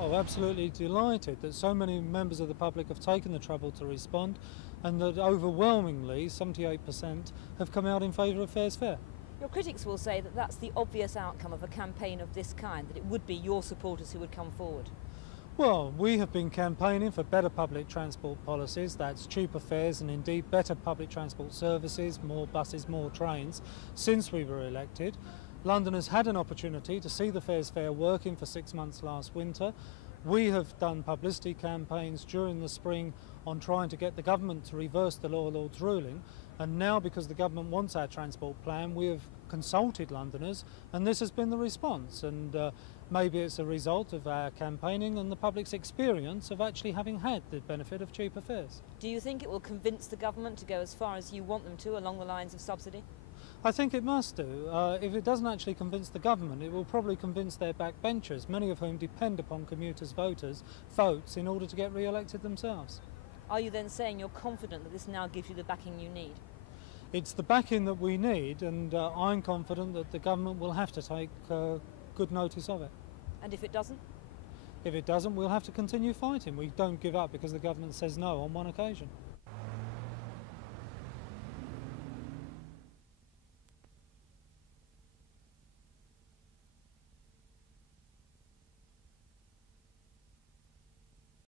Oh, absolutely delighted that so many members of the public have taken the trouble to respond, and that overwhelmingly, 78%, have come out in favour of fair's fair. Your critics will say that that's the obvious outcome of a campaign of this kind, that it would be your supporters who would come forward. Well, we have been campaigning for better public transport policies, that's cheaper fares and indeed better public transport services, more buses, more trains, since we were elected. London has had an opportunity to see the fair's fair working for 6 months last winter. We have done publicity campaigns during the spring on trying to get the government to reverse the Law Lords ruling, and now because the government wants our transport plan, we have consulted Londoners, and this has been the response. And maybe it's a result of our campaigning and the public's experience of actually having had the benefit of cheaper fares. Do you think it will convince the government to go as far as you want them to along the lines of subsidy? I think it must do. If it doesn't actually convince the government, it will probably convince their backbenchers, many of whom depend upon commuters' votes in order to get re-elected themselves. Are you then saying you're confident that this now gives you the backing you need? It's the backing that we need, and I'm confident that the government will have to take good notice of it. And if it doesn't? If it doesn't, we'll have to continue fighting. We don't give up because the government says no on one occasion.